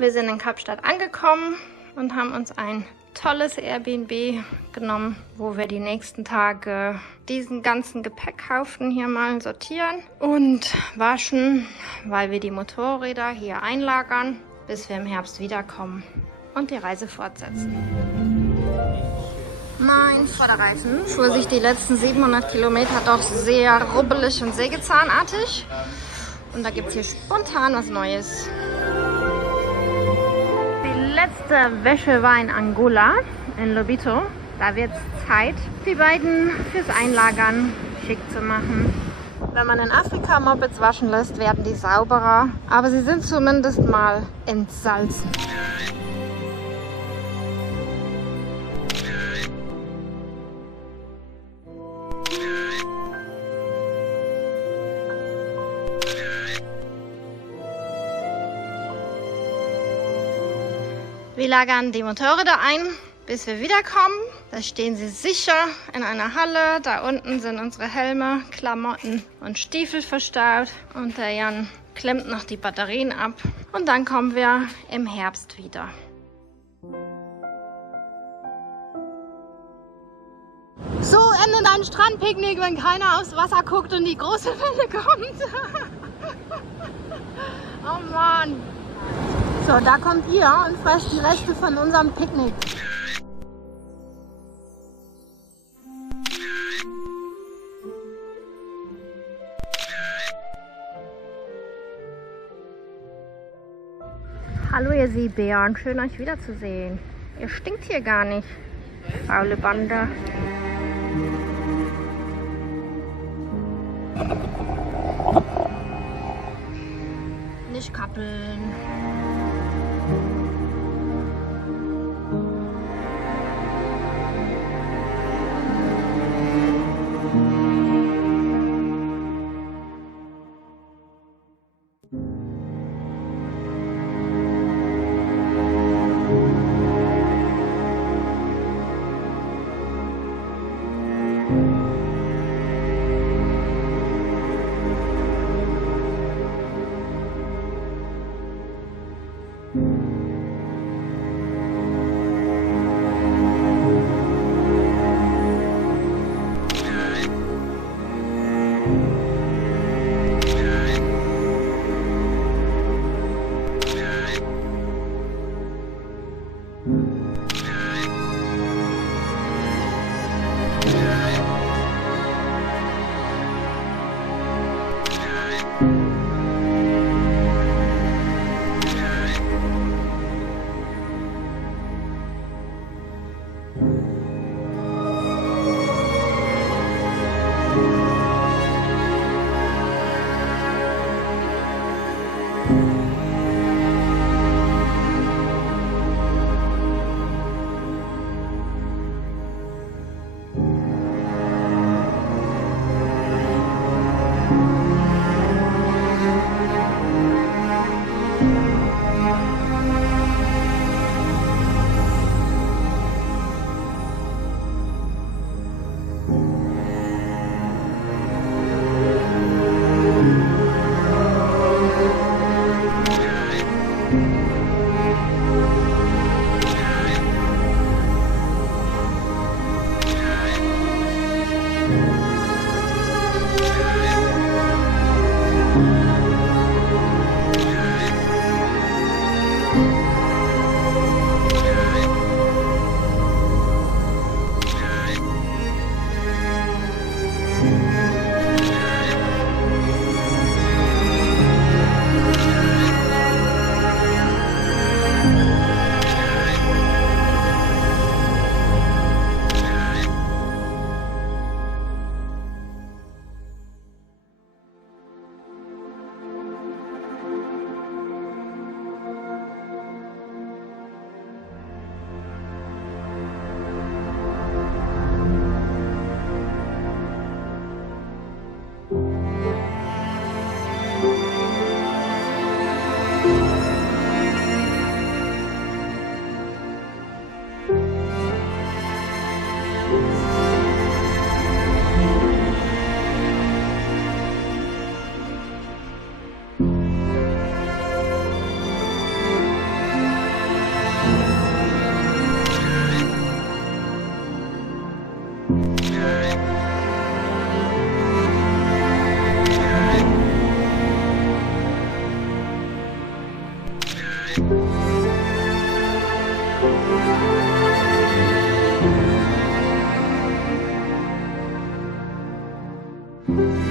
Wir sind in Kapstadt angekommen und haben uns ein tolles Airbnb genommen, wo wir die nächsten Tage diesen ganzen Gepäckhaufen hier mal sortieren und waschen, weil wir die Motorräder hier einlagern, bis wir im Herbst wiederkommen und die Reise fortsetzen. Mein Vorderreifen fuhr sich die letzten 700 Kilometer doch sehr rubbelig und sägezahnartig. Und da gibt es hier spontan was Neues. Die letzte Wäsche war in Angola, in Lobito. Da wird es Zeit, die beiden fürs Einlagern schick zu machen. Wenn man in Afrika Mopeds waschen lässt, werden die sauberer. Aber sie sind zumindest mal entsalzen. Wir lagern die Motorräder ein, bis wir wiederkommen. Da stehen sie sicher in einer Halle. Da unten sind unsere Helme, Klamotten und Stiefel verstaut. Und der Jan klemmt noch die Batterien ab. Und dann kommen wir im Herbst wieder. So endet ein Strandpicknick, wenn keiner aufs Wasser guckt und die große Welle kommt. Oh Mann. So, da kommt ihr und fresst die Reste von unserem Picknick. Hallo ihr Seebären, schön euch wiederzusehen. Ihr stinkt hier gar nicht, faule Bande. Nicht kappeln. Tschüss.